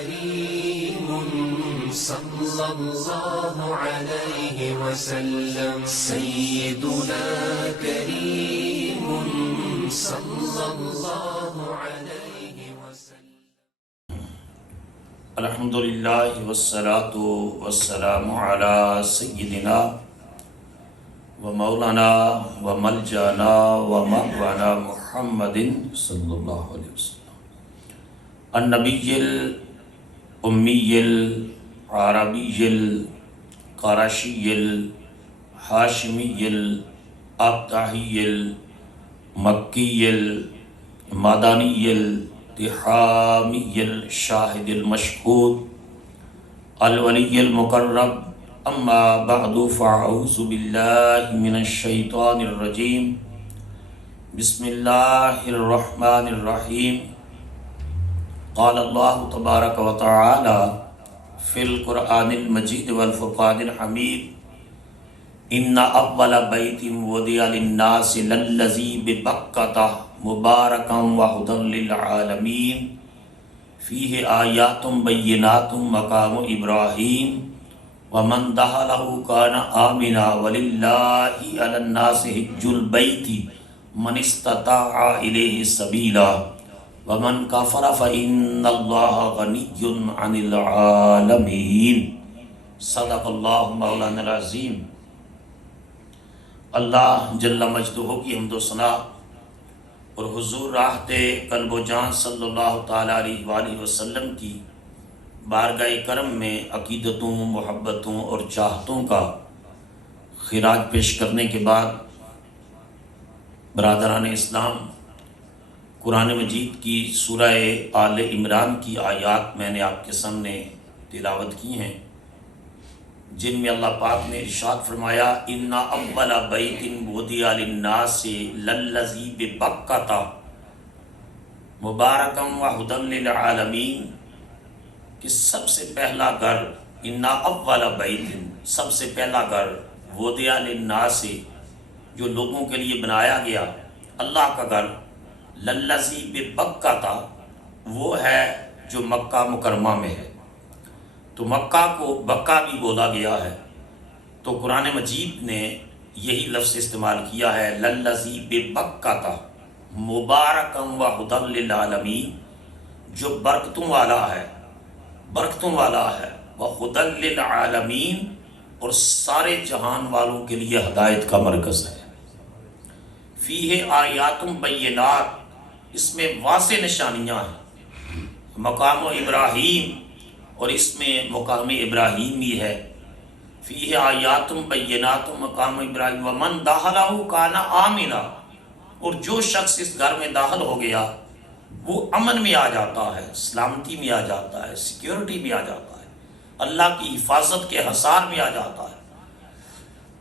كريم صلى الله عليه وسلم سيدنا كريم صلى الله عليه وسلم. الحمد للہ والصلاة والسلام علی سیدنا و مولانا و ملجانا و مأوانا محمد صلی اللہ علیہ وسلم النبی الامی العربی القرشی الحاشمی الابتحی المکی المدنی التحامی الشاہد المشہود الولی المقرب اما بعد فاعوذ باللہ من الشیطان الرجیم بسم اللہ الرحمن الرحیم قال اللہ تبارک و تعالی فی القرآن المجید والفرقان الحمید ان اول بیت وضع للناس للذی ببکۃ مبارکا وہدی للعالمین فیہ آیات بینات مقام ابراہیم ومن دخلہ کان آمنا وللہ علی الناس حج البیت من استطاع الیہ سبیلا ومن کفر فإن اللہ غنی عن العالمین. صدق اللہ مولانا العظیم. اللہ جل مجدہ کی حمد و ثنا اور حضور راحت قلب و جان صلی اللہ تعالیٰ علیہ وآلہ وسلم کی بارگاہ کرم میں عقیدتوں، محبتوں اور چاہتوں کا خراج پیش کرنے کے بعد برادران اسلام، قرآن مجید کی سورہ آل عمران کی آیات میں نے آپ کے سامنے تلاوت کی ہیں، جن میں اللہ پاک نے ارشاد فرمایا ان اول بیت وضع للناس للذی ببکۃ مبارکا وہدی للعالمین، کہ سب سے پہلا گھر، ان اول بیت، سب سے پہلا گھر، وضع للناس، جو لوگوں کے لیے بنایا گیا، اللہ کا گھر، للذی ببکۃ، وہ ہے جو مکہ مکرمہ میں ہے. تو مکہ کو بکہ بھی بولا گیا ہے، تو قرآن مجید نے یہی لفظ استعمال کیا ہے، للذی ببکۃ مبارکا وہدی للعالمین، جو برکتوں والا ہے، برکتوں والا ہے، وہدی للعالمین، اور سارے جہان والوں کے لیے ہدایت کا مرکز ہے. فیہ آیات بینات، اس میں واضح نشانیاں ہیں، مقام ابراہیم، اور اس میں مقام ابراہیم بھی ہے. فیہ آیات بینات مقام ابراہیم ومن دخلہ کان آمنا، اور جو شخص اس گھر میں داخل ہو گیا وہ امن میں آ جاتا ہے، سلامتی میں آ جاتا ہے، سیکیورٹی میں آ جاتا ہے، اللہ کی حفاظت کے حصار میں آ جاتا ہے.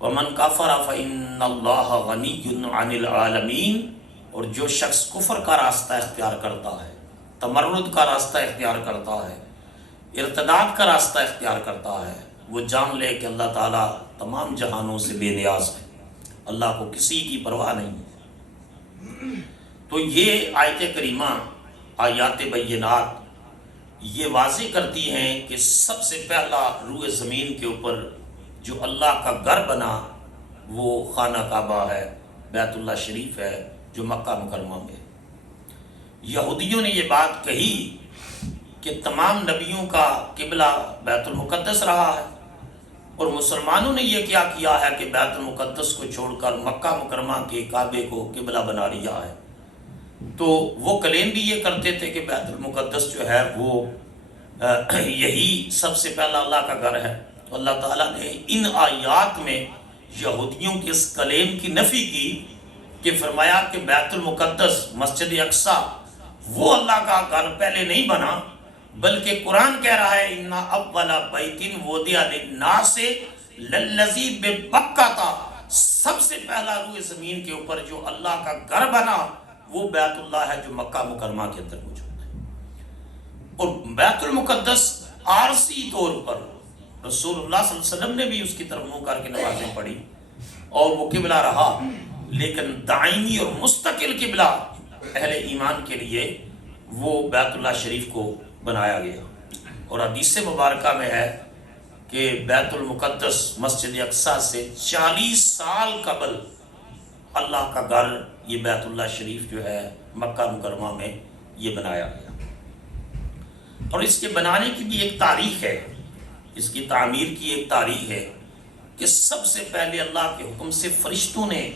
ومن کفر فإن اللہ غنی عن العالمین، اور جو شخص کفر کا راستہ اختیار کرتا ہے، تمرد کا راستہ اختیار کرتا ہے، ارتداد کا راستہ اختیار کرتا ہے، وہ جان لے کہ اللہ تعالیٰ تمام جہانوں سے بے نیاز ہے، اللہ کو کسی کی پرواہ نہیں ہے. تو یہ آیت کریمہ، آیات بینات، یہ واضح کرتی ہیں کہ سب سے پہلا روئے زمین کے اوپر جو اللہ کا گھر بنا وہ خانہ کعبہ ہے، بیت اللہ شریف ہے، جو مکہ مکرمہ میں ہے. یہودیوں نے یہ بات کہی کہ تمام نبیوں کا قبلہ بیت المقدس رہا ہے، اور مسلمانوں نے یہ کیا کیا ہے کہ بیت المقدس کو چھوڑ کر مکہ مکرمہ کے کعبے کو قبلہ بنا لیا ہے. تو وہ کلیم بھی یہ کرتے تھے کہ بیت المقدس جو ہے وہ یہی سب سے پہلا اللہ کا گھر ہے. تو اللہ تعالیٰ نے ان آیات میں یہودیوں کے اس کلیم کی نفی کی کہ فرمایا کہ بیت المقدس، مسجد اقصیٰ، وہ اللہ کا گھر پہلے نہیں بنا، بلکہ قرآن کہہ رہا ہے ان اول بیت وضع للناس للذی ببکۃ، سب سے پہلا روئے زمین کے اوپر جو اللہ کا گھر بنا وہ بیت اللہ ہے، جو مکہ مکرمہ کے اندر موجود ہے. اور بیت المقدس عارضی طور پر رسول اللہ صلی اللہ علیہ وسلم نے بھی اس کی طرف منہ کر کے نمازیں پڑھی اور وہ قبلہ رہا، لیکن دائمی اور مستقل قبلہ اہل ایمان کے لیے وہ بیت اللہ شریف کو بنایا گیا. اور حدیث مبارکہ میں ہے کہ بیت المقدس مسجد اقصیٰ سے 40 سال قبل اللہ کا گھر یہ بیت اللہ شریف جو ہے مکہ مکرمہ میں یہ بنایا گیا. اور اس کے بنانے کی بھی ایک تاریخ ہے، اس کی تعمیر کی ایک تاریخ ہے کہ سب سے پہلے اللہ کے حکم سے فرشتوں نے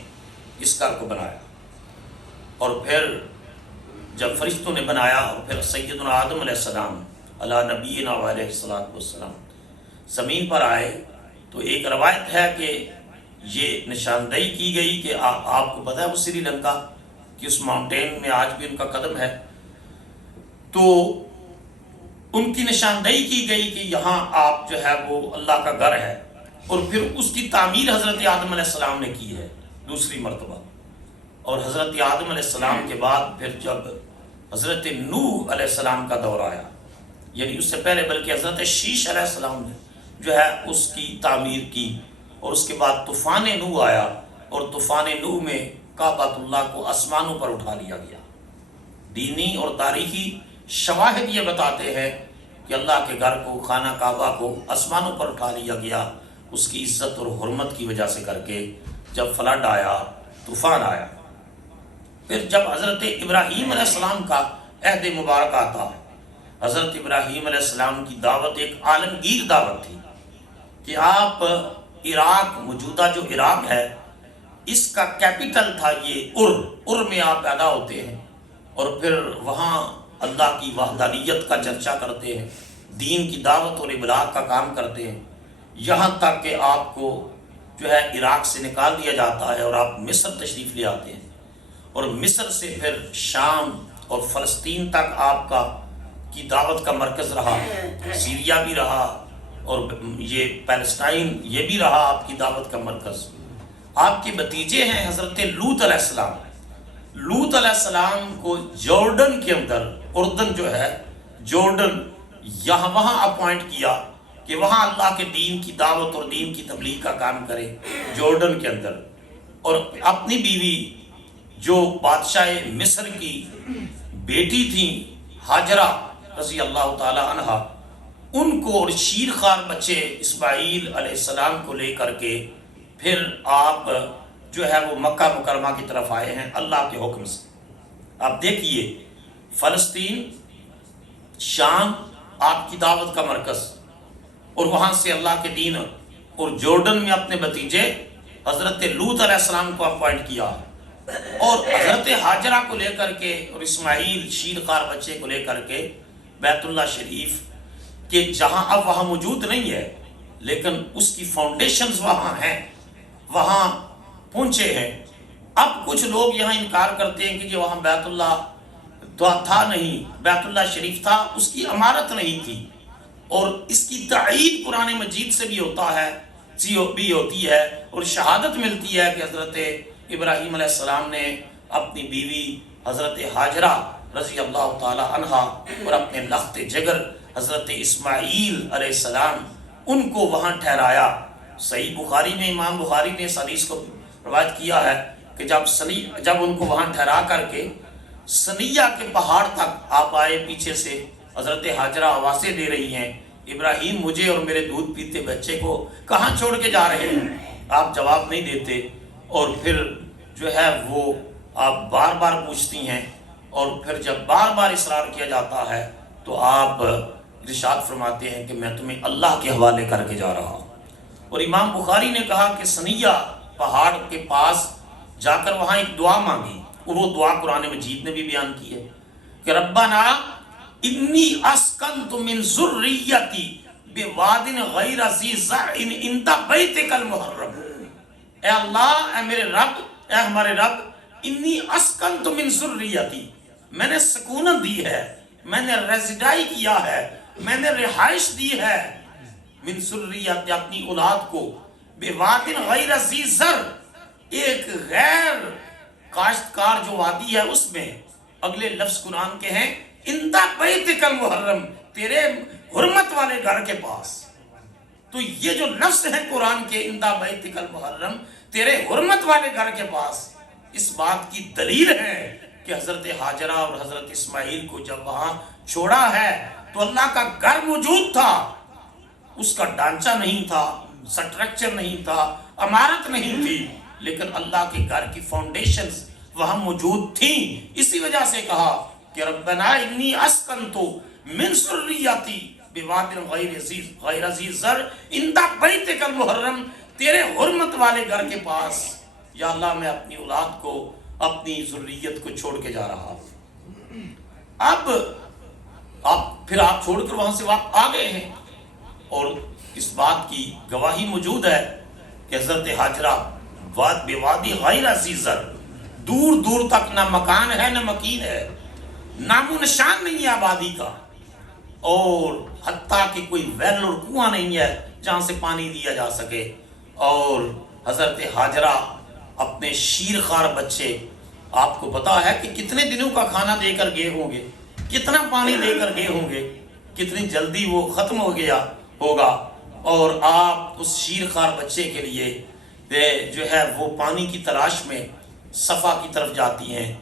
اس گھر کو بنایا، اور پھر جب فرشتوں نے بنایا اور پھر سیدنا آدم علیہ السلام علی نبینا علیہ السلام زمین پر آئے، تو ایک روایت ہے کہ یہ نشاندہی کی گئی کہ آپ کو پتہ ہے وہ سری لنکا کہ اس ماؤنٹین میں آج بھی ان کا قدم ہے، تو ان کی نشاندہی کی گئی کہ یہاں آپ جو ہے وہ اللہ کا گھر ہے. اور پھر اس کی تعمیر حضرت آدم علیہ السلام نے کی ہے دوسری مرتبہ. اور حضرت آدم علیہ السلام کے بعد پھر جب حضرت نوح علیہ السلام کا دور آیا، یعنی اس سے پہلے بلکہ حضرت شیش علیہ السلام نے جو ہے اس کی تعمیر کی، اور اس کے بعد طوفان نوح آیا، اور طوفان نوح میں کعبۃ اللہ کو آسمانوں پر اٹھا لیا گیا. دینی اور تاریخی شواہد یہ بتاتے ہیں کہ اللہ کے گھر کو، خانہ کعبہ کو آسمانوں پر اٹھا لیا گیا اس کی عزت اور حرمت کی وجہ سے کر کے. جب فلڈ آیا، طوفان آیا، پھر جب حضرت ابراہیم علیہ السلام کا عہد مبارک آتا، حضرت ابراہیم علیہ السلام کی دعوت ایک عالمگیر دعوت تھی کہ آپ عراق، موجودہ جو عراق ہے اس کا کیپٹل تھا یہ ار میں آپ پیدا ہوتے ہیں، اور پھر وہاں اللہ کی وحدانیت کا چرچا کرتے ہیں، دین کی دعوت اور ابلاغ کا کام کرتے ہیں، یہاں تک کہ آپ کو جو ہے عراق سے نکال دیا جاتا ہے اور آپ مصر تشریف لے آتے ہیں، اور مصر سے پھر شام اور فلسطین تک آپ کا کی دعوت کا مرکز رہا، سیریا بھی رہا اور یہ پیلسٹائن یہ بھی رہا آپ کی دعوت کا مرکز. آپ کے بھتیجے ہیں حضرت لوط علیہ السلام. لوط علیہ السلام کو جورڈن کے اندر، اردن جو ہے جورڈن، وہاں اپوائنٹ کیا کہ وہاں اللہ کے دین کی دعوت اور دین کی تبلیغ کا کام کرے جورڈن کے اندر. اور اپنی بیوی جو بادشاہ مصر کی بیٹی تھی ہاجرہ رضی اللہ تعالی عنہ، ان کو اور شیرخوار بچے اسماعیل علیہ السلام کو لے کر کے پھر آپ جو ہے وہ مکہ مکرمہ کی طرف آئے ہیں اللہ کے حکم سے. آپ دیکھیے فلسطین، شام آپ کی دعوت کا مرکز، اور وہاں سے اللہ کے دین، اور جورڈن میں اپنے بھتیجے حضرت لوط علیہ السلام کو اپوائنٹ کیا، اور حضرت ہاجرہ کو لے کر کے اور اسماعیل شیرخوار بچے کو لے کر کے بیت اللہ شریف کہ جہاں اب وہاں موجود نہیں ہے لیکن اس کی فاؤنڈیشنز وہاں ہیں، وہاں پہنچے ہیں. اب کچھ لوگ یہاں انکار کرتے ہیں کہ جو وہاں بیت اللہ تھا نہیں، بیت اللہ شریف تھا، اس کی عمارت نہیں تھی، اور اس کی تائید قرآن مجید سے بھی ہوتا ہے، بھی ہوتی ہے، اور شہادت ملتی ہے کہ حضرت ابراہیم علیہ السلام نے اپنی بیوی حضرت ہاجرہ رضی اللہ تعالی عنہ اور اپنے لخت جگر حضرت اسماعیل علیہ السلام ان کو وہاں ٹھہرایا. صحیح بخاری میں امام بخاری نے اس حدیث کو روایت کیا ہے کہ جب ان کو وہاں ٹھہرا کر کے سنیہ کے پہاڑ تک آپ آئے، پیچھے سے حضرت ہاجرہ آوازیں دے رہی ہیں، ابراہیم مجھے اور میرے دودھ پیتے بچے کو کہاں چھوڑ کے جا رہے ہیں؟ آپ جواب نہیں دیتے، اور پھر جو ہے وہ آپ بار بار پوچھتی ہیں، اور پھر جب بار بار اصرار کیا جاتا ہے تو آپ ارشاد فرماتے ہیں کہ میں تمہیں اللہ کے حوالے کر کے جا رہا ہوں. اور امام بخاری نے کہا کہ سنیہ پہاڑ کے پاس جا کر وہاں ایک دعا مانگی، اور وہ دعا قرآن مجید نے بھی بیان کی ہے کہ ربنا انی اسکنت من ذریتی بواد غیر ذی زرع عند بیتک المحرم. اے اللہ، اے میرے رب، اے ہمارے رب، انی اسکنت من ذریتی، میں نے سکونت دی ہے، میں نے ریزیڈائی کیا ہے، میں نے رہائش دی ہے، من ذریتی اپنی اولاد کو، بواد غیر ذی زرع، ایک غیر کاشتکار جو وادی ہے اس میں. اگلے لفظ قرآن کے ہیں عند بیتک المحرم، تیرے حرمت والے گھر کے پاس. تو یہ جو لفظ ہے قرآن کے عند بیتک المحرم، تیرے حرمت والے گھر کے پاس، اس بات کی دلیل ہے کہ حضرت ہاجرہ اور حضرت اسماعیل کو جب وہاں چھوڑا ہے تو اللہ کا گھر موجود تھا، اس کا ڈھانچہ نہیں تھا، سٹرکچر نہیں تھا، عمارت نہیں تھی، لیکن اللہ کے گھر کی فاؤنڈیشنز وہاں موجود تھیں۔ اسی وجہ سے کہا کہ ربنا انی اسکنت من ذریتی بواد غیر ذی زرع عند بیتک المحرم، تیرے حرمت والے گھر کے پاس یا اللہ میں اپنی اولاد کو، اپنی ذریت کو چھوڑ کے جا رہا ہوں۔ اب پھر آپ چھوڑ کر وہاں سے واپس آ گئے ہیں، اور اس بات کی گواہی موجود ہے کہ حضرت ہاجرہ بوادی غیر ذی زرع، دور دور تک نہ مکان ہے نہ مکین ہے، نام و نشان نہیں ہے آبادی کا، اور حتیٰ کہ کوئی ویل اور کنواں نہیں ہے جہاں سے پانی دیا جا سکے۔ اور حضرت ہاجرہ اپنے شیرخوار بچے، آپ کو پتا ہے کہ کتنے دنوں کا کھانا دے کر گئے ہوں گے، کتنا پانی دے کر گئے ہوں گے، کتنی جلدی وہ ختم ہو گیا ہوگا، اور آپ اس شیرخوار بچے کے لیے جو ہے وہ پانی کی تلاش میں صفا کی طرف جاتی ہیں،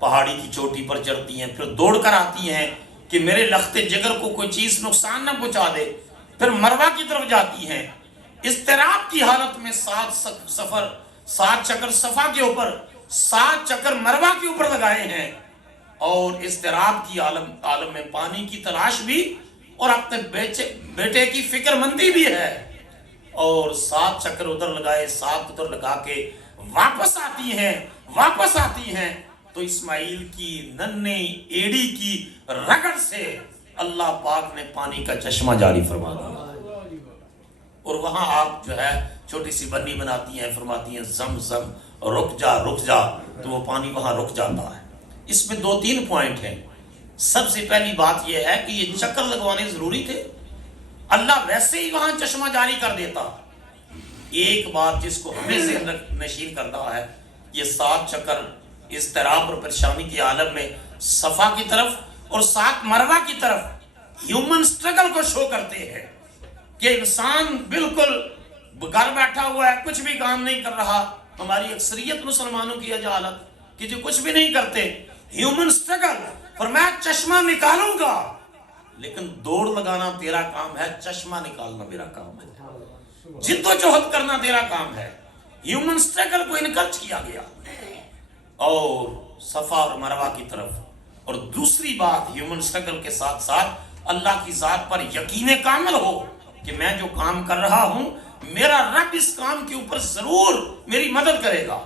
پہاڑی کی چوٹی پر چڑھتی ہیں، پھر دوڑ کر آتی ہیں کہ میرے لخت جگر کو کوئی چیز نقصان نہ پہنچا دے، پھر مروہ کی طرف جاتی ہیں، اضطراب کی حالت میں 7 چکر صفا کے اوپر، 7 چکر مروہ کے اوپر لگائے ہیں، اور اضطراب کی عالم میں پانی کی تلاش بھی اور اپنے بیٹے کی فکر مندی بھی ہے، اور 7 چکر ادھر لگائے، 7 ادھر لگا کے واپس آتی ہیں تو اسماعیل کی ننھی ایڑی کی رگڑ سے اللہ پاک نے پانی کا چشمہ جاری فرما دیا، اور وہاں آپ جو ہے چھوٹی سی بنی بناتی ہیں، فرماتی ہیں زم زم رک جا تو وہ پانی وہاں رک جاتا ہے۔ اس میں 2-3 پوائنٹ ہیں۔ سب سے پہلی بات یہ ہے کہ یہ چکر لگوانے ضروری تھے، اللہ ویسے ہی وہاں چشمہ جاری کر دیتا۔ ایک بات جس کو ہمیں ذہن نشین کرنا ہے، یہ 7 چکر اضطراب اور پریشانی کے عالم میں صفا کی طرف اور 7 مروہ کی طرف ہیومن سٹرگل کو شو کرتے ہیں کہ انسان بالکل گھر بیٹھا ہوا ہے، کچھ بھی کام نہیں کر رہا۔ ہماری اکثریت مسلمانوں کی یہ حالت کہ جو کچھ بھی نہیں کرتے، ہیومن سٹرگل، فرمایا چشمہ نکالوں گا، لیکن دوڑ لگانا تیرا کام ہے، چشمہ نکالنا میرا کام ہے، جد و جہد کرنا تیرا کام ہے۔ ہیومن سٹرگل کو انکرج کیا گیا، اور صفا اور مروہ کی طرف۔ اور دوسری بات، ہیومن سٹرگل کے ساتھ ساتھ اللہ کی ذات پر یقین کامل ہو کہ میں جو کام کر رہا ہوں میرا رب اس کام کے اوپر ضرور میری مدد کرے گا،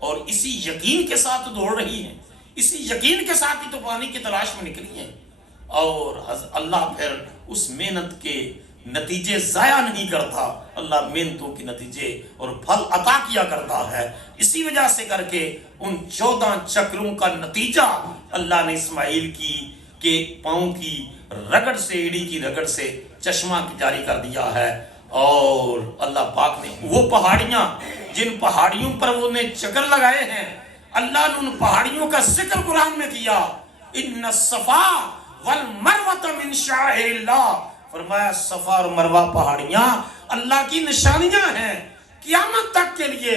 اور اسی یقین کے ساتھ دوڑ رہی ہیں، اسی یقین کے ساتھ ہی تو پانی کی تلاش میں نکلی ہیں، اور اللہ پھر اس محنت کے نتیجے ضائع نہیں کرتا، اللہ محنتوں کے نتیجے اور پھل عطا کیا کرتا ہے۔ اسی وجہ سے کر کے ان 14 چکروں کا نتیجہ اللہ نے اسماعیل کے پاؤں کی رگڑ سے، ایڑی کی رگڑ سے چشمہ جاری کر دیا ہے۔ اور اللہ پاک نے وہ پہاڑیاں جن پہاڑیوں پر وہ نے چکر لگائے ہیں، اللہ نے ان پہاڑیوں کا ذکر قرآن میں کیا، ان الصفا والمروۃ من شعائر اللہ، فرمایا صفا اور مروہ پہاڑیاں اللہ کی نشانیاں ہیں، قیامت تک کے لیے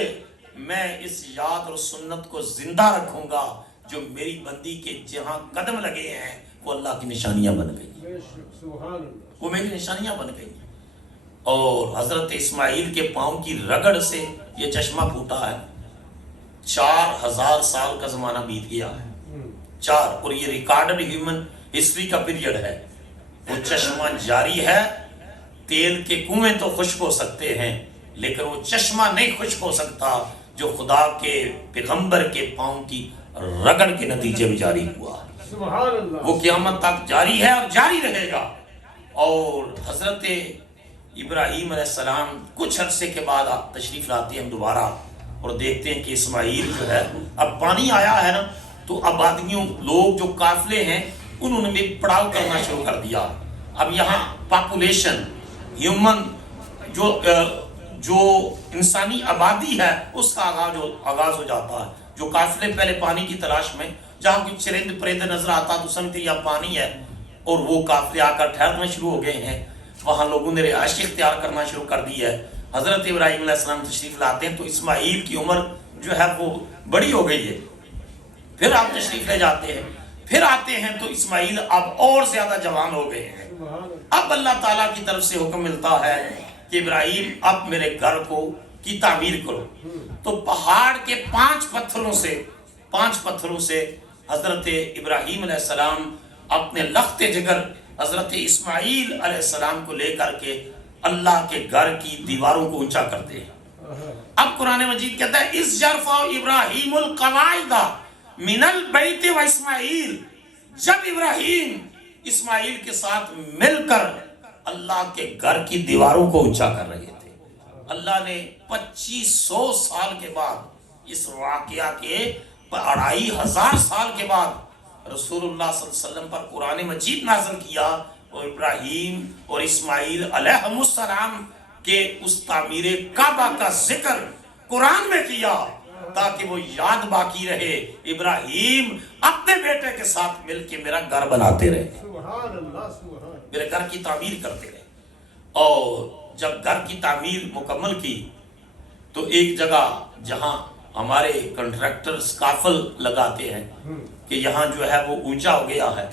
میں اس یاد اور سنت کو زندہ رکھوں گا، جو میری بندی کے جہاں قدم لگے ہیں وہ اللہ کی نشانیاں بن گئی، وہ میری نشانیاں بن گئی۔ اور حضرت اسماعیل کے پاؤں کی رگڑ سے یہ چشمہ پھوٹا ہے، 4000 سال کا زمانہ بیت گیا ہے، 4، اور یہ ریکارڈڈ ہیومن ہسٹری کا پیریڈ ہے۔ وہ چشمہ جاری ہے، تیل کے کنویں تو خشک ہو سکتے ہیں لیکن وہ چشمہ نہیں خشک ہو سکتا جو خدا کے پیغمبر کے پاؤں کی رگڑ کے نتیجے میں جاری ہوا ہے، وہ قیامت تک جاری ہے اور جاری رہے گا۔ اور حضرت ابراہیم علیہ السلام کچھ عرصے کے بعد آپ تشریف لاتے ہیں دوبارہ، اور دیکھتے ہیں کہ اسماعیل جو ہے، اب پانی آیا ہے نا، تو آبادیوں، لوگ جو قافلے ہیں انہوں نے بھی پڑاؤ کرنا شروع کر دیا۔ اب یہاں پاپولیشن، ہیومن جو انسانی آبادی ہے اس کا آغاز ہو جاتا ہے۔ جو قافلے پہلے پانی کی تلاش میں، جہاں کوئی چرند پرند نظر آتا تو سمجھتے یہ پانی ہے، اور وہ قافلے آ کر ٹھہرنا شروع ہو گئے ہیں، وہاں لوگوں نے رہائش اختیار کرنا شروع کر دی ہے۔ حضرت ابراہیم علیہ السلام تشریف لاتے ہیں تو اسماعیل کی عمر جو ہے وہ بڑی ہو گئی ہے، پھر آپ تشریف لے جاتے ہیں پھر آتے ہیں تو اسماعیل اب اور زیادہ جوان ہو گئے ہیں. اب اللہ تعالیٰ کی طرف سے حکم ملتا ہے کہ ابراہیم اب میرے گھر کی تعمیر کرو. تو پہاڑ کے 5 پتھروں سے حضرت ابراہیم علیہ السلام اپنے لخت جگر حضرت اسماعیل علیہ السلام کو لے کر کے اللہ کے گھر کی دیواروں کو اونچا کرتے ہیں. اب قرآن مجید کہتا ہے اِذْ يَرْفَعُ إِبْرَاهِيمُ الْقَوَاعِدَ مِنَ الْبَيْتِ وَإِسْمَاعِيلُ، جب ابراہیم اسماعیل کے ساتھ مل کر اللہ کے گھر کی دیواروں کو اونچا کر رہے تھے، اللہ نے 2500 سال کے بعد اس واقعہ کے 2500 سال کے بعد رسول اللہ صلی اللہ علیہ وسلم پر قرآن مجید نازل کیا اور ابراہیم اور اسماعیل علیہ السلام کے اس تعمیر کعبہ کا ذکر قرآن میں کیا تاکہ وہ یاد باقی رہے. ابراہیم اپنے بیٹے کے ساتھ مل کے میرا گھر بناتے رہے، میرے گھر کی تعمیر کرتے رہے. اور جب گھر کی تعمیر مکمل کی تو ایک جگہ جہاں ہمارے کنٹریکٹرز کافل لگاتے ہیں کہ یہاں جو ہے وہ اونچا ہو گیا ہے،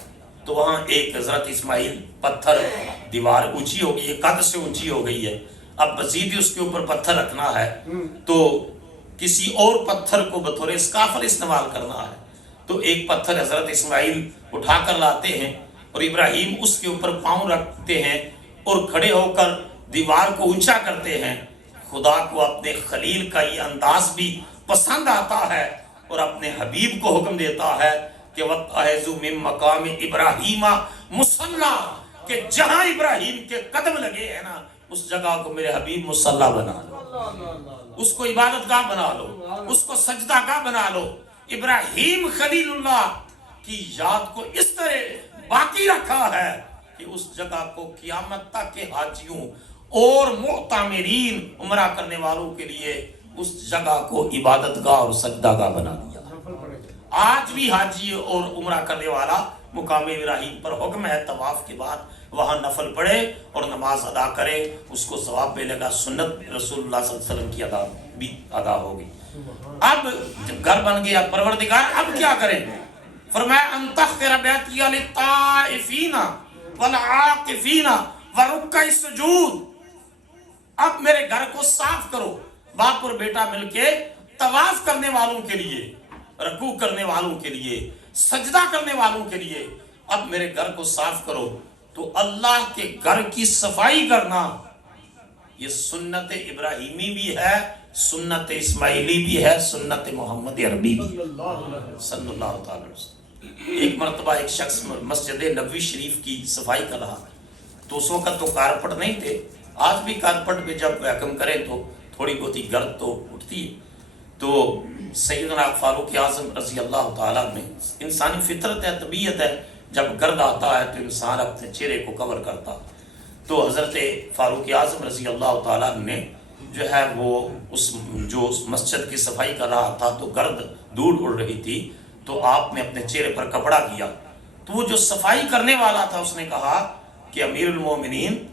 تو وہاں ایک حضرت اسماعیل پتھر دیوار اونچی ہو گئی ہے، قد سے اونچی ہو گئی ہے، اب مزید اس کے اوپر پتھر رکھنا ہے تو کسی اور پتھر کو بطور اسکافل استعمال کرنا ہے. تو ایک پتھر حضرت اسماعیل اٹھا کر لاتے ہیں اور ابراہیم اس کے اوپر پاؤں رکھتے ہیں اور کھڑے ہو کر دیوار کو اونچا کرتے ہیں. خدا کو اپنے خلیل کا یہ انداز بھی پسند آتا ہے اور اپنے حبیب کو حکم دیتا ہے کہ وَاتَّخِذُوا مِن مَّقَامِ إِبْرَاهِيمَ مُصَلًّى، کہ جہاں ابراہیم کے قدم لگے ہیں نا اس جگہ کو میرے حبیب مصلی بنا لو، اس کو عبادت گاہ بنا لو، اس کو سجدہ گاہ بنا لو. ابراہیم خلیل اللہ کی یاد کو اس طرح باقی رکھا ہے کہ اس جگہ کو قیامت تک کے حاجیوں اور معتمرین عمرہ کرنے والوں کے لیے اس جگہ کو عبادت گاہ اور سجدہ گاہ بنا دیا. آج بھی حاجی اور عمرہ کرنے والا مقام ابراہیم پر حکم ہے طواف کے بعد وہاں نفل پڑھے اور نماز ادا کرے، اس کو ثواب ملے گا. سنت رسول اللہ صلی اللہ علیہ وسلم کی بھی ادا ہوگی. اب جب گھر بن گیا پروردگار اب کیا کریں؟ فرمایا ان تخر بیتی للطائفین والعاکفین ورکع السجود، اب میرے گھر کو صاف کرو، باپ اور بیٹا مل کے طواف کرنے والوں کے لیے، رکوع کرنے والوں کے لیے، سجدہ کرنے والوں کے لیے اب میرے گھر کو صاف کرو. تو اللہ کے گھر کی صفائی کرنا یہ سنت ابراہیمی بھی ہے، سنت اسماعیلی بھی ہے، سنت محمد عربی بھی صلی اللہ تعالی وسلم. ایک مرتبہ ایک شخص مسجد نبوی شریف کی صفائی کر رہا تو اس وقت تو کارپٹ نہیں تھے، آج بھی کارپٹ پہ جب ویکم کریں تو تھوڑی بہت ہی گرد تو اٹھتی ہے. تو سیدنا فاروق اعظم رضی اللہ تعالیٰ نے، انسانی فطرت ہے، طبیعت ہے، جب گرد آتا ہے تو انسان اپنے چہرے کو کور کرتا. تو حضرت فاروق اعظم رضی اللہ تعالیٰ نے جو ہے وہ جو مسجد کی صفائی کر رہا تھا تو گرد دور اڑ رہی تھی تو آپ نے اپنے چہرے پر کپڑا کیا. تو وہ جو صفائی کرنے والا تھا اس نے کہا کہ امیر المومنین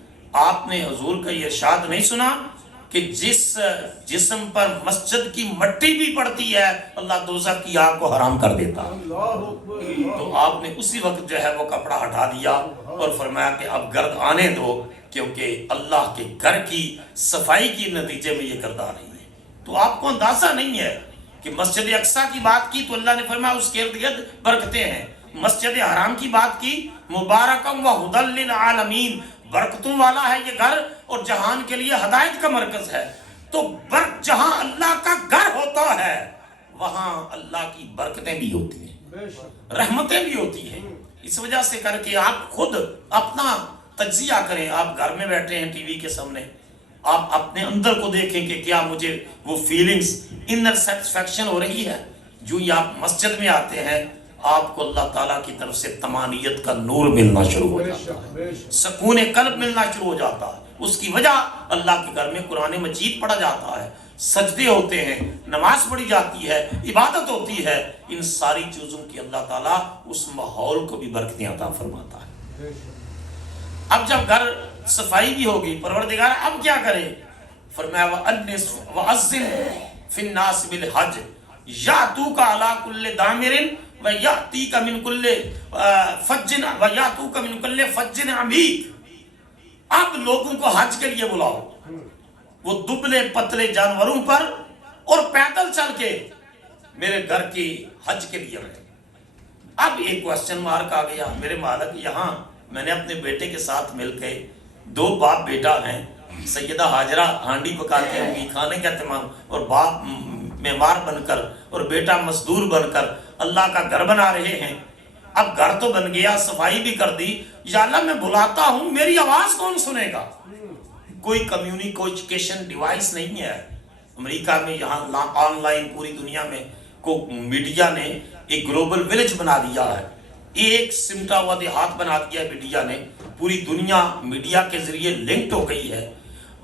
آپ نے حضور کا یہ ارشاد نہیں سنا کہ جس جسم پر مسجد کی مٹی بھی پڑتی ہے اللہ دوزخ کی آگ کو حرام کر دیتا. تو آپ نے اسی وقت جو ہے وہ کپڑا ہٹا دیا اور فرمایا کہ اب گرد آنے دو کیونکہ اللہ کے گھر کی صفائی کی نتیجے میں یہ گرد آ رہی ہے. تو آپ کو اندازہ نہیں ہے کہ مسجد اقصیٰ کی بات کی تو اللہ نے فرمایا اس کے ارد گرد برکتیں ہیں. مسجد حرام کی بات کی مبارکم و ہدی للعالمین، برکتوں والا ہے یہ گھر اور جہان کے لیے ہدایت کا مرکز ہے. تو جہاں اللہ کا گھر ہوتا ہے وہاں اللہ کی برکتیں بھی ہوتی ہیں، رحمتیں بھی ہوتی ہیں. اس وجہ سے کر کے آپ خود اپنا تجزیہ کریں. آپ گھر میں بیٹھے ہیں ٹی وی کے سامنے، آپ اپنے اندر کو دیکھیں کہ کیا مجھے وہ فیلنگز انر سیٹسفیکشن ہو رہی ہے. جو ہی آپ مسجد میں آتے ہیں آپ کو اللہ تعالیٰ کی طرف سے تمانیت کا نور ملنا شروع ہو جاتا ہے، سکون قلب ملنا شروع ہو جاتا ہے. اس کی وجہ اللہ کے گھر میں قرآن مجید پڑھا جاتا ہے، سجدے ہوتے ہیں، نماز پڑھی جاتی ہے، عبادت ہوتی ہے. ان ساری چیزوں کی اللہ تعالیٰ اس ماحول کو بھی برکتیں عطا فرماتا ہے. اب جب گھر صفائی بھی ہوگی پروردگار اب کیا کرے؟ فرمایا وَأَذِّن فِي النَّاسِ بِالْحَجِّ يَأْتُوكَ عَلَىٰ كُلِّ ضَامِرٍ وَيَأْتِيكَ مِنْ كُلِّ فَجٍّ وَيَأْتُوكَ مِنْ كُلِّ فَجٍّ عَمِيقٍ۔ اب لوگوں کو حج کے لیے بلاؤ، وہ دبلے پتلے جانوروں پر اور پیدل چل کے میرے گھر کی حج کے لیے رہے۔ اب ایک کوسچن مارک آ گیا میرے مالک، یہاں میں نے اپنے بیٹے کے ساتھ مل کے، دو باپ بیٹا ہیں، سیدہ ہاجرہ ہانڈی پکاتی ہوں گی، کھانے کا اہتمام، اور باپ معمار بن کر اور بیٹا مزدور بن کر اللہ کا گھر بنا رہے ہیں۔ اب گھر تو بن گیا، صفائی بھی کر دی، یا اللہ میں بلاتا ہوں، میری آواز کون سنے گا؟ کوئی کمیونیکیشن ڈیوائس نہیں ہے امریکہ میں، یہاں آن لائن پوری دنیا میں کو میڈیا نے ایک گلوبل ویلیج بنا دیا ہے، ایک سمٹا ہوا دیہات بنا دیا ہے میڈیا نے، پوری دنیا میڈیا کے ذریعے لنکڈ ہو گئی ہے،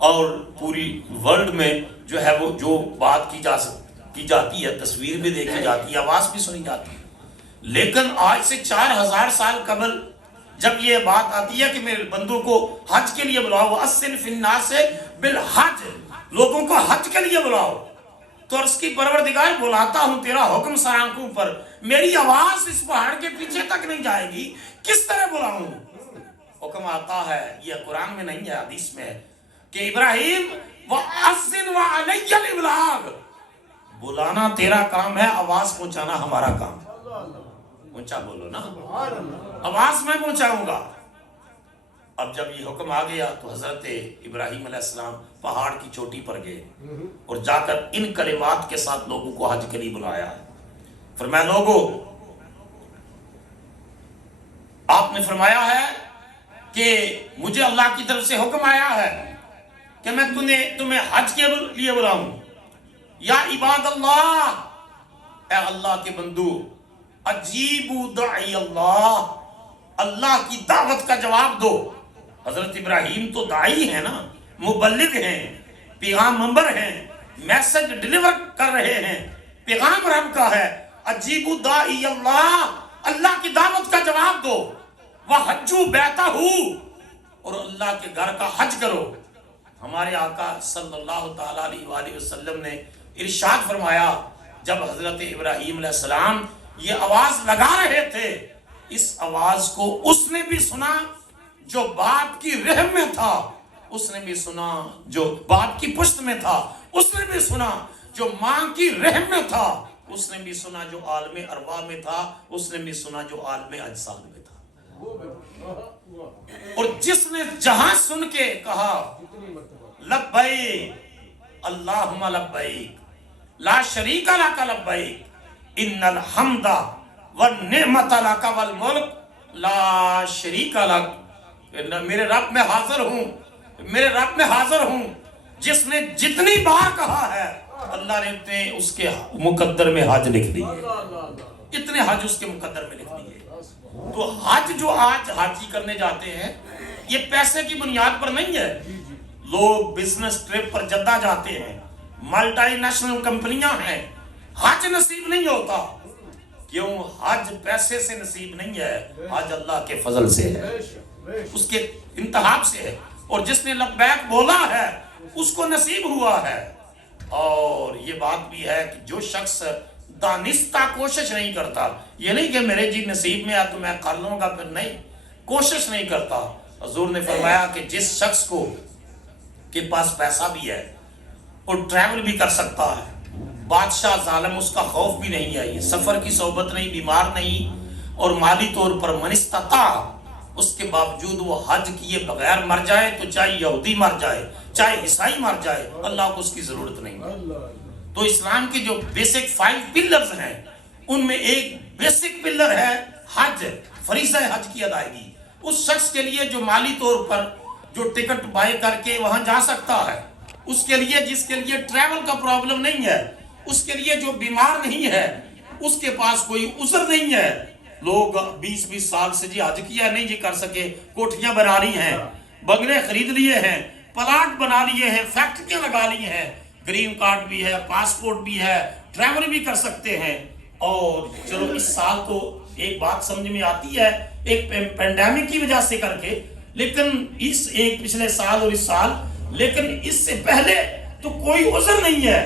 اور پوری ورلڈ میں جو ہے وہ جو بات کی جاتی ہے، تصویر بھی دیکھی جاتی ہے، آواز بھی سنی جاتی ہے۔ لیکن آج سے 4000 سال قبل جب یہ بات آتی ہے کہ میرے بندوں کو حج کے لیے بلاؤ، وَأَذِّنْ فِي النَّاسِ بِالْحَجِّ، لوگوں کو حج کے لیے بلاؤ، تو عرض کی پروردگار بلاتا ہوں تیرا حکم سر آنکھوں پر، میری آواز اس پہاڑ کے پیچھے تک نہیں جائے گی، کس طرح بلاؤں؟ حکم آتا ہے، یہ قرآن میں نہیں ہے، حدیث میں ہے کہ ابراہیم وَأَذِّنْ وَعَلَيَّ الْإِبْلَاغُ، بلانا تیرا کام ہے، آواز پہنچانا ہمارا کام۔ اونچا بولو نا، آواز میں پہنچاؤں گا۔ اب جب یہ حکم آ گیا تو حضرت ابراہیم علیہ السلام پہاڑ کی چوٹی پر گئے اور جا کر ان کلمات کے ساتھ لوگوں کو حج کے لیے بلایا۔ فرمایا لوگوں، آپ نے فرمایا ہے کہ مجھے اللہ کی طرف سے حکم آیا ہے کہ میں تمہیں حج کے لیے بلاؤں۔ یا عباد اللہ، اے اللہ کے بندو، اجیبوا داعی اللہ، اللہ کی دعوت کا جواب دو۔ حضرت ابراہیم تو داعی ہیں نا، مبلغ ہیں، پیغام منبر ہیں، میسج ڈیلیور کر رہے ہیں، پیغام رب کا ہے۔ اجیبوا داعی اللہ، اللہ کی دعوت کا جواب دو، وحجوا بیتہ، اور اللہ کے گھر کا حج کرو۔ ہمارے آقا صلی اللہ تعالیٰ علیہ وآلہ وسلم نے ارشاد فرمایا، جب حضرت ابراہیم علیہ السلام یہ آواز لگا رہے تھے، اس آواز کو اس نے بھی سنا جو باپ کی رحم میں تھا، اس نے بھی سنا جو باپ کی پشت میں تھا، اس نے بھی سنا جو ماں کی رحم میں تھا، اس نے بھی سنا جو عالم ارواح میں تھا، اس نے بھی سنا جو عالم اجساد میں تھا۔ اور جس نے جہاں سن کے کہا لبیک اللہم لبیک لا شریک لک لبیک ان الحمد والنعمت لک والملک لا شریک لک، میرے رب میں حاضر ہوں، میرے رب میں حاضر ہوں، جس نے جتنی بار کہا ہے اللہ نے اتنے اس کے مقدر میں حج لکھ دیے، اتنے حج اس کے مقدر میں لکھ دیے۔ تو حج جو آج حاجی کرنے جاتے ہیں یہ پیسے کی بنیاد پر نہیں ہے، لوگ بزنس ٹرپ پر جدہ جاتے ہیں، ملٹی نیشنل کمپنیاں ہیں، حج نصیب نہیں ہوتا۔ کیوں؟ حج پیسے سے نصیب نہیں ہے، حج اللہ کے فضل سے ہے، اس کے انتخاب سے ہے، اور جس نے لبیک بولا ہے اس کو نصیب ہوا ہے۔ اور یہ بات بھی ہے کہ جو شخص دانستہ کوشش نہیں کرتا، یہ نہیں کہ میرے جی نصیب میں ہے تو میں کر لوں گا، پھر نہیں، کوشش نہیں کرتا۔ حضور نے فرمایا کہ جس شخص کو کے پاس پیسہ بھی ہے اور ٹریول بھی کر سکتا ہے، بادشاہ ظالم اس کا خوف بھی نہیں ہے، یہ سفر کی صحبت نہیں، بیمار نہیں، اور مالی طور پر من استطاع، اس کے باوجود وہ حج کیے بغیر مر جائے تو چاہے یہودی مر جائے چاہے عیسائی مر جائے، اللہ کو اس کی ضرورت نہیں۔ تو اسلام کے جو بیسک 5 پلرز ہیں ان میں ایک بیسک پلر ہے حج، فریضہ حج کی ادائیگی۔ اس شخص کے لیے جو مالی طور پر جو ٹکٹ بائی کر کے وہاں جا سکتا ہے، اس کے لیے جس کے لیے ٹریول کا پرابلم نہیں ہے، اس کے لیے جو بیمار نہیں ہے، اس کے پاس کوئی عذر نہیں ہے۔ لوگ 20 سال سے جی حج کیا نہیں جی کر سکے، کوٹھیاں بنا لی ہیں، بنگلے خرید لیے ہیں، پلاٹ بنا لیے ہیں، فیکٹریاں لگا لی ہیں، گرین کارڈ بھی ہے، پاسپورٹ بھی ہے، ٹریول بھی کر سکتے ہیں۔ اور چلو اس سال تو ایک بات سمجھ میں آتی ہے ایک پینڈیمک کی وجہ سے کر کے، لیکن اس ایک پچھلے سال اور اس سال، لیکن اس سے پہلے تو کوئی عذر نہیں ہے۔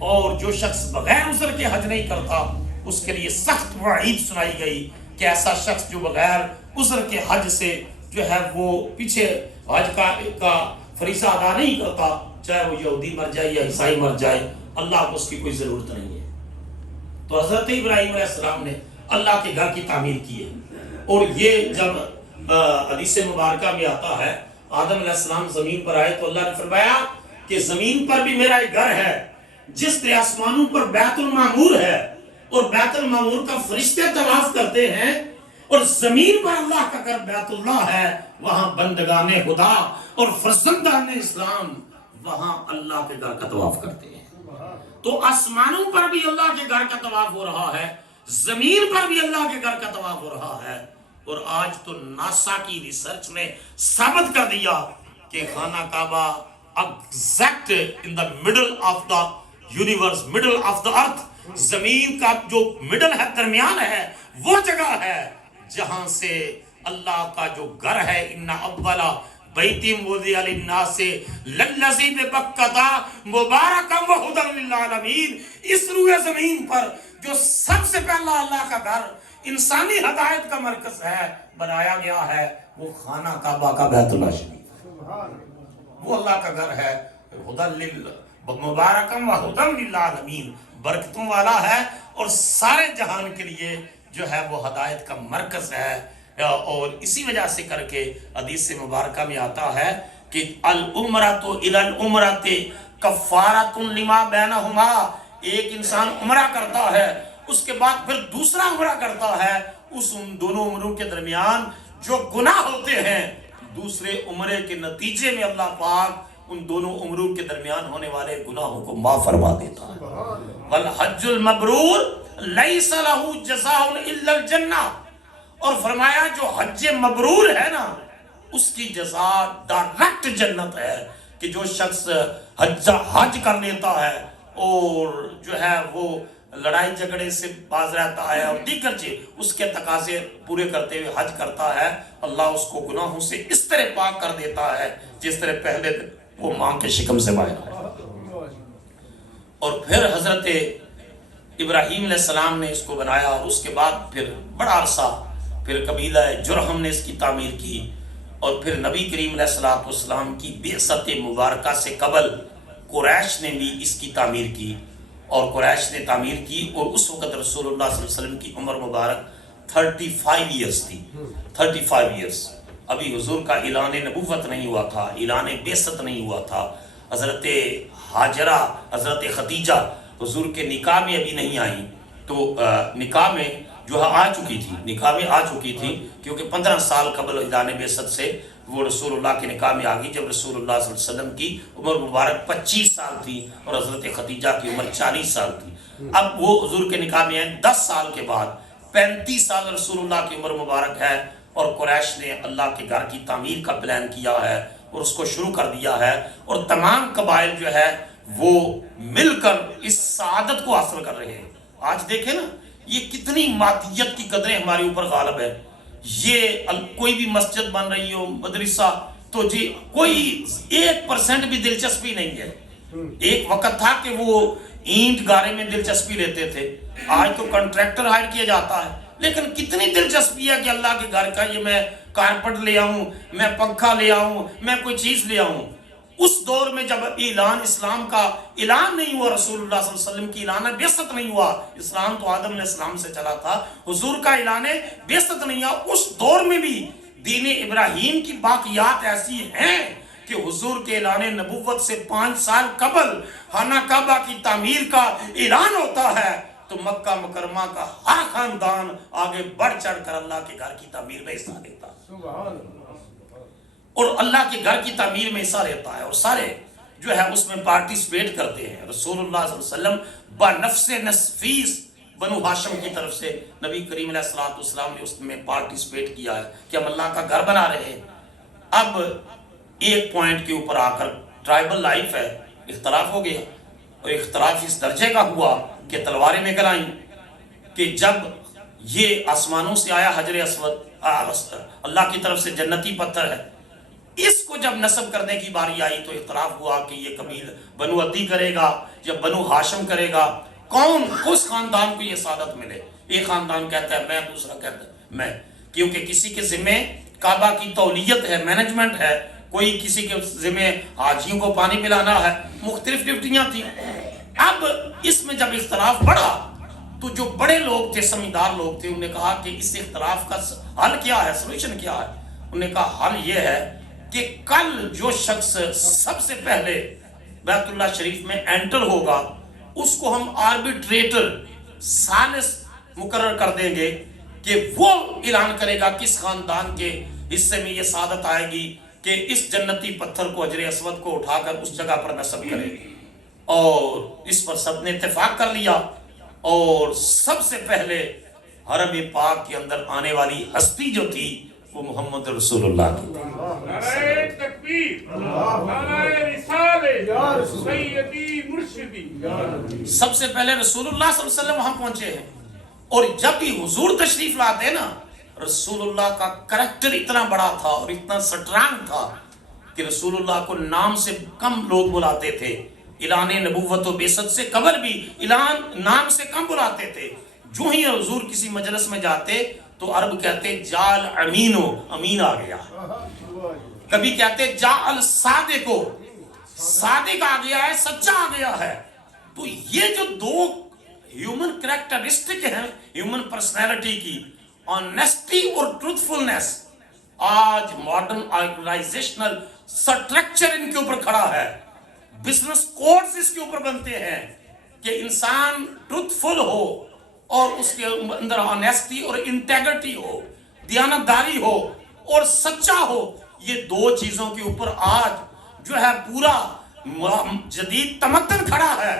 اور جو شخص بغیر عذر کے حج نہیں کرتا اس کے لیے سخت وعید سنائی گئی کہ ایسا شخص جو بغیر عذر کے حج سے جو ہے وہ پیچھے حج کا فریضہ ادا نہیں کرتا، چاہے وہ یہودی مر جائے یا عیسائی مر جائے، اللہ کو اس کی کوئی ضرورت نہیں ہے۔ تو حضرت ابراہیم علیہ السلام نے اللہ کے گھر کی تعمیر کی ہے، اور یہ جب حدیث مبارکہ میں آتا ہے آدم علیہ السلام زمین پر آئے تو اللہ نے فرمایا کہ زمین پر بھی میرا ایک گھر ہے، جس طرح آسمانوں پر بیت المعمور ہے اور بیت المعمور کا فرشتے طواف کرتے ہیں، اور زمین پر اللہ کا گھر بیت اللہ ہے، وہاں بندگان خدا اور فرزندان اسلام وہاں اللہ کے گھر کا طواف کرتے ہیں۔ تو آسمانوں پر بھی اللہ کے گھر کا طواف ہو رہا ہے، زمین پر بھی اللہ کے گھر کا طواف ہو رہا ہے، اور آج تو ناسا کی ریسرچ نے ثابت کر دیا کہ خانہ Kaaba exact in the middle of the universe, middle of the earth, زمین کا جو مڈل ہے، درمیان ہے، وہ جگہ ہے جہاں سے اللہ کا جو گھر ہے، ان اولا بیت وضع للناس للذی ببکۃ مبارکا وہدی للعالمین، اس روئے زمین پر جو سب سے پہلا اللہ کا گھر انسانی ہدایت کا مرکز ہے بنایا گیا ہے، وہ خانہ کعبہ کا بیت اللہ شریف، وہ اللہ کا گھر ہے، مبارکا وہدی للعالمین، برکتوں والا ہے اور سارے جہان کے لیے جو ہے وہ ہدایت کا مرکز ہے۔ اور اسی وجہ سے کر کے حدیث مبارکہ میں آتا ہے کہ العمرۃ الی العمرۃ کفارۃ لما بینہما، ایک انسان عمرہ کرتا ہے، اس کے بعد پھر دوسرا عمرہ کرتا ہے، اس دونوں عمروں کے درمیان جو گناہ ہوتے ہیں، دوسرے عمرے کے نتیجے میں اللہ پاک ان دونوں عمروں کے درمیان ہونے والے گناہوں کو معاف فرما دیتا ہے۔ والحج المبرور لیس لہ جزاء الا الجنہ، اور فرمایا جو حج مبرور ہے نا، اس کی جزا ڈائریکٹ جنت ہے، کہ جو شخص حج کر لیتا ہے اور جو ہے وہ لڑائی جھگڑے سے باز رہتا ہے اور دیگر چیز اس کے تقاضے پورے کرتے ہوئے حج کرتا ہے، اللہ اس کو گناہوں سے اس طرح پاک کر دیتا ہے جس طرح پہلے وہ ماں کے شکم سے باہر آیا۔ اور پھر حضرت ابراہیم علیہ السلام نے اس کو بنایا، اور اس کے بعد پھر بڑا عرصہ پھر قبیلہ جرہم نے اس کی تعمیر کی، اور پھر نبی کریم علیہ السلام کی بعثت مبارکہ سے قبل قریش نے بھی اس کی تعمیر کی، اور قریش نے تعمیر کی، اور اس وقت رسول اللہ صلی اللہ علیہ وسلم کی عمر مبارک 35 ایئرز تھی، 35 ایئرز۔ ابھی حضور کا اعلان نبوت نہیں ہوا تھا، اعلان بعثت نہیں ہوا تھا، حضرت ہاجرہ، حضرت خدیجہ حضور کے نکاح میں ابھی نہیں آئیں، تو نکاح میں جو آ چکی تھی، نکاح میں آ چکی تھی، کیونکہ 15 سال قبل اعلان بعثت سے وہ رسول اللہ کے نکاح میں آ گئی، جب رسول اللہ صلی اللہ علیہ وسلم کی عمر مبارک 25 سال تھی اور حضرت خدیجہ کی عمر 40 سال تھی۔ اب وہ حضور کے نکاح میں آئے 10 سال کے بعد، 35 سال رسول اللہ کی عمر مبارک ہے، اور قریش نے اللہ کے گھر کی تعمیر کا پلان کیا ہے اور اس کو شروع کر دیا ہے، اور تمام قبائل جو ہے وہ مل کر اس سعادت کو حاصل کر رہے ہیں۔ آج دیکھیں نا، یہ کتنی مادیت کی قدریں ہمارے اوپر غالب ہے، یہ کوئی بھی مسجد بن رہی ہو، مدرسہ، تو جی کوئی 1% بھی دلچسپی نہیں ہے۔ ایک وقت تھا کہ وہ اینٹ گارے میں دلچسپی لیتے تھے، آج تو کنٹریکٹر ہائر کیا جاتا ہے، لیکن کتنی دلچسپی ہے کہ اللہ کے گھر کا یہ میں کارپٹ لے آؤں، میں پنکھا لے آؤں، میں کوئی چیز لے آؤں۔ اس دور میں جب اعلان اسلام کا اعلان نہیں ہوا، رسول اللہ صلی اللہ علیہ وسلم کی اعلان بعثت نہیں ہوا، اسلام تو آدم علیہ السلام سے چلا تھا، حضور کا اعلان بعثت نہیں ہوا، اس دور میں بھی دین ابراہیم کی باقیات ایسی ہیں کہ حضور کے اعلان نبوت سے 5 سال قبل خانہ کعبہ کی تعمیر کا اعلان ہوتا ہے، تو مکہ مکرمہ کا ہر خاندان آگے بڑھ چڑھ کر اللہ کے گھر کی تعمیر میں حصہ لیتا ہے، اور اللہ کے گھر کی تعمیر میں حصہ لیتا ہے، اور سارے جو ہے اس میں پارٹیسپیٹ کرتے ہیں۔ رسول اللہ صلی اللہ علیہ وسلم بنفس نفیس بنو ہاشم کی طرف سے نبی کریم علیہ السلام نے اس میں پارٹیسپیٹ کیا ہے کہ ہم اللہ کا گھر بنا رہے ہیں۔ اب ایک پوائنٹ کے اوپر آ کر ٹرائبل لائف ہے، اختلاف ہو گیا، اور اختلاف اس درجے کا ہوا کہ تلواریں میں گرائیں، کہ جب یہ آسمانوں سے آیا حجر اسود، اللہ کی طرف سے جنتی پتھر ہے، اس کو جب نصب کرنے کی باری آئی تو اختلاف ہوا کہ یہ قبیل بنو عدی کرے گا یا بنو ہاشم کرے گا۔ کون کس خاندان کو یہ سعادت ملے؟ ایک خاندان کہتا ہے میں، دوسرا کہتا ہے میں، کیونکہ کسی کے ذمہ کعبہ کی تولیت ہے، مینجمنٹ ہے، کوئی کسی کے ذمہ حاجیوں کو پانی پلانا ہے، مختلف ڈیوٹیاں تھیں۔ اب اس میں جب اختلاف بڑھا تو جو بڑے لوگ تھے، سمجھدار لوگ تھے، انہوں نے کہا کہ اس اختلاف کا حل کیا ہے، سولوشن کیا ہے؟ انہوں نے کہا حل یہ ہے کہ کل جو شخص سب سے پہلے بیت اللہ شریف میں انٹر ہوگا اس کو ہم آربیٹریٹر، ثالث مقرر کر دیں گے کہ وہ اعلان کرے گا کس خاندان کے حصے میں یہ سعادت آئے گی کہ اس جنتی پتھر کو، حجر اسود کو اٹھا کر اس جگہ پر نصب کرے۔ اور اس پر سب نے اتفاق کر لیا، اور سب سے پہلے حرم پاک کے اندر آنے والی ہستی جو تھی وہ محمد رسول اللہ کی۔ نعرہ تکبیر، نعرہ رسالت، سیدی مرشدی۔ سب سے پہلے رسول اللہ صلی اللہ علیہ وسلم وہاں پہنچے ہیں، اور جب بھی حضور تشریف لاتے نا، رسول اللہ کا کریکٹر اتنا بڑا تھا اور اتنا سٹرانگ تھا کہ رسول اللہ کو نام سے کم لوگ بلاتے تھے۔ اعلان نبوت و بعثت سے قبل بھی نام سے کم بلاتے تھے۔ جو ہی حضور کسی مجلس میں جاتے تو عرب کہتے جال امینو، امین آ گیا۔ کبھی کہتے جال صادقو، صادق آ گیا ہے، سچا آ گیا ہے۔ تو یہ جو دو ہیومن کریکٹرسٹک ہیں ہیومن پرسنالٹی کی، آنیسٹی اور ٹروتھفلنس، آج ماڈرن آرگنائزیشنل سٹرکچر ان کے اوپر کھڑا ہے، بزنس کوڈز اس کے اوپر بنتے ہیں کہ انسان ٹروتھفل ہو اور اس کے اندر آنیسٹی اور انٹیگریٹی ہو، دیانتداری ہو اور سچا ہو۔ یہ دو چیزوں کے اوپر آج جو ہے پورا جدید تمدن کھڑا ہے،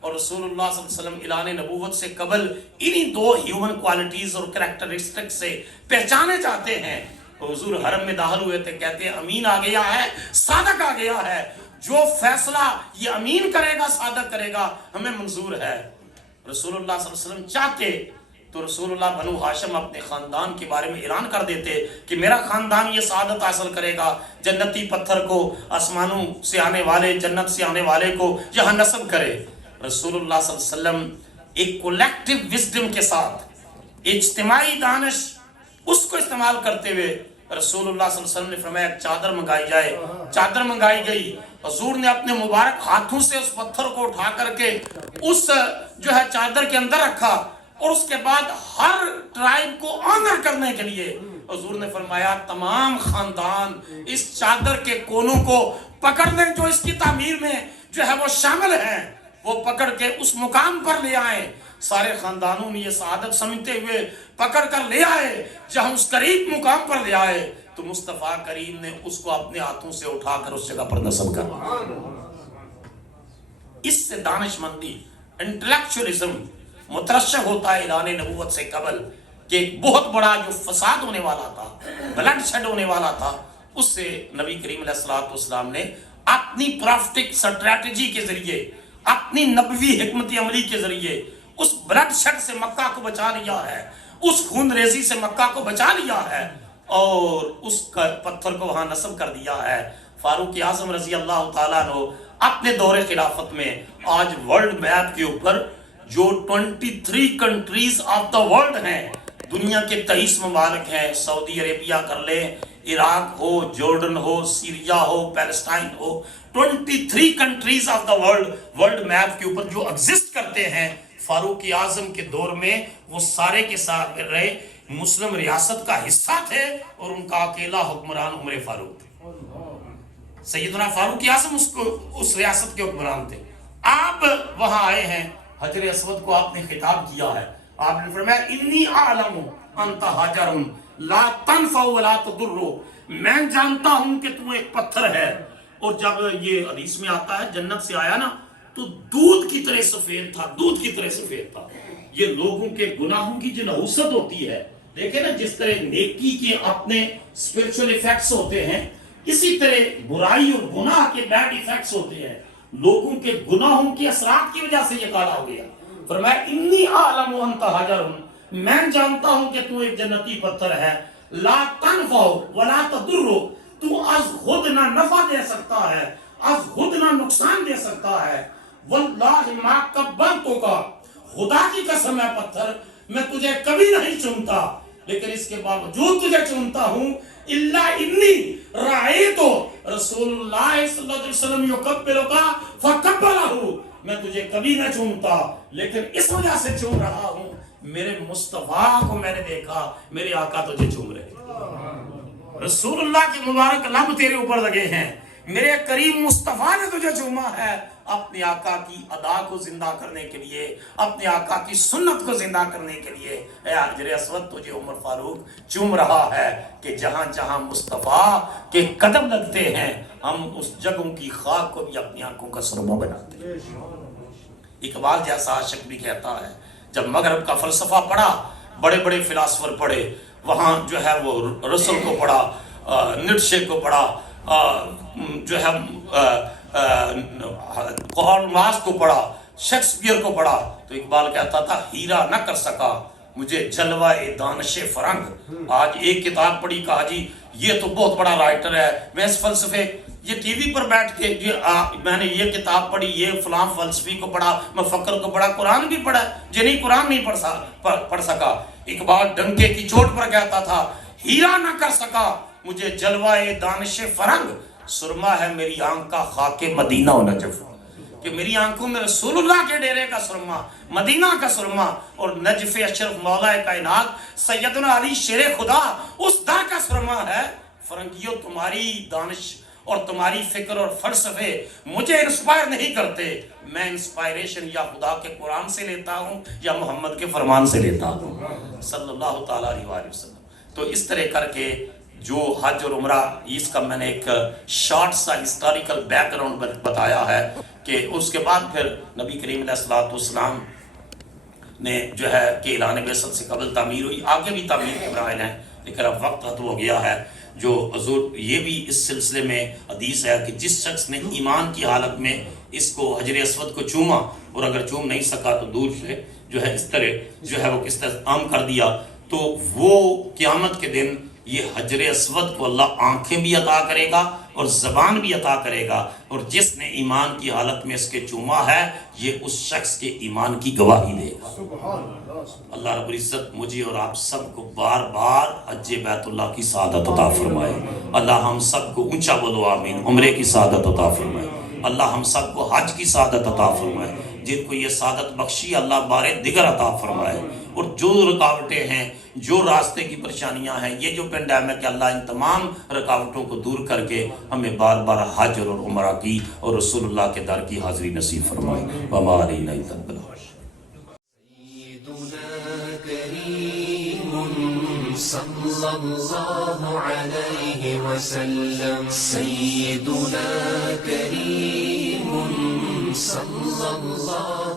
اور رسول اللہ صلی اللہ علیہ وسلم اعلان نبوت سے قبل انہی دو ہیومن کوالٹیز اور کریکٹرسٹک سے پہچانے جاتے ہیں۔ حضور حرم میں داخل ہوئے تھے، کہتے ہیں امین آ گیا ہے، صادق آ گیا ہے، جو فیصلہ یہ امین کرے گا، صادق کرے گا، ہمیں منظور ہے۔ رسول اللہ صلی اللہ علیہ وسلم چاہتے تو رسول اللہ بنو ہاشم اپنے خاندان کے بارے میں اعلان کر دیتے کہ میرا خاندان یہ سعادت حاصل کرے گا، جنتی پتھر کو آسمانوں سے آنے والے، جنت سے آنے والے کو یہاں نصب کرے۔ رسول اللہ صلی اللہ علیہ وسلم ایک کولیکٹیو وزڈم کے ساتھ، اجتماعی دانش اس کو استعمال کرتے ہوئے رسول اللہ صلی اللہ علیہ وسلم نے فرمایا چادر منگائی جائے۔ چادر منگائی گئی، حضور نے اپنے مبارک ہاتھوں سے اس پتھر کو اٹھا کر کے اس جو ہے چادر کے اندر رکھا، اور اس کے بعد ہر ٹرائب کو آنر کرنے کے لیے حضور نے فرمایا تمام خاندان اس چادر کے کونوں کو پکڑ لیں جو اس کی تعمیر میں جو ہے وہ شامل ہیں، وہ پکڑ کے اس مقام پر لے آئے۔ سارے خاندانوں نے یہ سعادت سمجھتے ہوئے پکڑ کر لے آئے۔ جہاں اس قریب مقام پر لے آئے تو مصطفیٰ کریم نے اس کو اپنے ہاتھوں سے اٹھا کر اس جگہ پر نصب کر۔ اس سے دانش مندی، انٹلیکچولیزم مترشح ہوتا ہے اعلان نبوت سے قبل کہ ایک بہت بڑا جو فساد ہونے والا تھا، بلڈ شیڈ ہونے والا تھا، اس سے نبی کریم علیہ الصلوۃ والسلام نے اپنی پرافٹک سٹریٹجی کے ذریعے، اپنی نبوی حکمت عملی کے ذریعے اس بلڈ شیڈ سے مکہ کو بچا لیا ہے، اس خون ریزی سے مکہ کو بچا لیا ہے، اور اس پتھر کو وہاں نصب کر دیا ہے۔ فاروق اعظم رضی اللہ تعالیٰ عنہ اپنے دور خلافت میں آج ورلڈ میپ کے اوپر جو 23 کنٹریز آف دا ورلڈ ہیں، دنیا کے 23 ممالک ہیں، سعودی عربیہ کر لیں، عراق ہو، جورڈن ہو، سیریا ہو، پیلسٹائن ہو، 23 countries of the world map کے اوپر جو ایگزسٹ کرتے ہیں، فاروق اعظم کے دور میں وہ سارے کے ساتھ رہے مسلم ریاست کا حصہ تھے، اور ان کا اکیلا حکمران عمر فاروق تھے۔ سیدنا فاروق اعظم اس ریاست کے حکمران تھے۔ آپ وہاں آئے ہیں، حجر اسود کو آپ نے خطاب کیا ہے، آپ نے فرمایا انی اعلم انت حجر لا تنفع ولا تضر، میں جانتا ہوں کہ تم ایک پتھر ہے۔ اور جب یہ حدیث میں آتا ہے جنت سے آیا نا تو دودھ کی طرح سفید تھا، دودھ کی طرح سفید تھا۔ یہ لوگوں کے گناہوں کی جو نحوست ہوتی ہے، دیکھیں نا جس طرح نیکی کے اپنے اسپرچول ایفیکٹس ہوتے ہیں، اسی طرح برائی اور گناہ کے بیڈ ایفیکٹس ہوتے ہیں۔ لوگوں کے گناہوں کے اثرات کی وجہ سے یہ کالا ہو گیا۔ فرمایا انی اعلم انت حجر، میں جانتا ہوں کہ تو ایک جنتی پتھر ہے، لا تنفع ولا تضر، تو از خود نہ نفع دے سکتا ہے، از خود نہ نقصان دے سکتا ہے۔ واللہ ما قبلتک خدا کی قسم ہے پتھر میں تجھے کبھی نہیں چومتا، لیکن اس کے باوجود تجھے چومتا ہوں، الا انی رأیت رسول اللہ صلی اللہ علیہ وسلم یقبلک فقبلہ، میں تجھے کبھی نہ چومتا لیکن اس وجہ سے چوم رہا ہوں، میرے مصطفیٰ کو میں نے دیکھا، میرے آقا تجھے چوم رہے ہیں، رسول اللہ کے مبارک لب تیرے اوپر لگے ہیں، میرے کریم مصطفیٰ نے تجھے چوما ہے، اپنے آقا کی ادا کو زندہ کرنے کے لیے، اپنے آقا کی سنت کو زندہ کرنے کے لیے اے حجر اسود تجھے عمر فاروق چوم رہا ہے کہ جہاں جہاں مصطفیٰ کے قدم لگتے ہیں ہم اس جگہوں کی خاک کو بھی اپنی آنکھوں کا سرما بناتے ہیں۔ اقبال جیسا عاشق بھی کہتا ہے جب مغرب کا فلسفہ پڑھا، بڑے بڑے فلاسفر پڑھے، وہاں جو ہے وہ رسل کو پڑھا، نیٹشے کو پڑھا، جو ہے کارل مارکس کو پڑھا، شیکسپیئر کو پڑھا، تو اقبال کہتا تھا ہیرا نہ کر سکا مجھے جلوہ دانش فرنگ۔ آج ایک کتاب پڑھی، کہا جی یہ تو بہت بڑا رائٹر ہے، میں اس فلسفے یہ ٹی وی پر بیٹھ کے میں نے یہ کتاب پڑھی، یہ فلاں فلسفی کو پڑھا، میں فقر کو پڑھا، قرآن بھی پڑھا، جنہیں قرآن نہیں پڑھ سکا۔ اقبال ڈنکے کی چوٹ پر کہتا تھا ہیرا نہ کر سکا مجھے جلوہ دانش فرنگ، سرما ہے میری آنکھ کا خاک مدینہ و نجف، کہ میری آنکھوں میں رسول اللہ کے ڈیرے کا سرما، مدینہ کا سرما، اور نجف اشرف مولا کائنات سیدنا علی شیر خدا اس دا کا سرما ہے۔ فرنگیوں تمہاری دانش اور تمہاری فکر اور فلسفے مجھے انسپائر نہیں کرتے، میں انسپائریشن یا خدا کے قرآن سے لیتا ہوں یا محمد کے فرمان سے لیتا ہوں صلی اللہ تعالیٰ علیہ وآلہ وسلم۔ تو اس طرح کر کے جو حج اور عمرہ، اس کا میں نے ایک شارٹ سا ہسٹوریکل بیک گراؤنڈ بتایا ہے کہ اس کے بعد پھر نبی کریم علیہ الصلوۃ والسلام نے جو ہے کہ اعلان بعثت سے قبل تعمیر ہوئی، آگے بھی تعمیر کے مراحل ہیں، لیکن اب وقت ختم ہو گیا ہے۔ جو حضور یہ بھی اس سلسلے میں حدیث ہے کہ جس شخص نے ایمان کی حالت میں اس کو حجر اسود کو چوما اور اگر چوم نہیں سکا تو دور سے جو ہے اس طرح جو ہے وہ کس طرح عام کر دیا، تو وہ قیامت کے دن یہ حجر اسود کو اللہ آنکھیں بھی عطا کرے گا اور زبان بھی عطا کرے گا، اور جس نے ایمان کی حالت میں اس کے چوما ہے یہ اس شخص کے ایمان کی گواہی دے گا۔ اللہ رب العزت مجھے اور آپ سب کو بار بار حج بیت اللہ کی سعادت عطا فرمائے، اللہ ہم سب کو اونچا بولو آمین، عمرے کی سعادت عطا فرمائے، اللہ ہم سب کو حج کی سعادت عطا فرمائے، جن کو یہ سعادت بخشی اللہ بارے دیگر عطا فرمائے، اور جو رکاوٹیں ہیں، جو راستے کی پریشانیاں ہیں، یہ جو پینڈیمک ہے، اللہ ان تمام رکاوٹوں کو دور کر کے ہمیں بار بار حج اور عمرہ کی اور رسول اللہ کے در کی حاضری نصیب فرمائے۔ وما علینا الا البلاغ۔ سيدنا كريم صلى الله عليه وسلم، سيدنا كريم صلى الله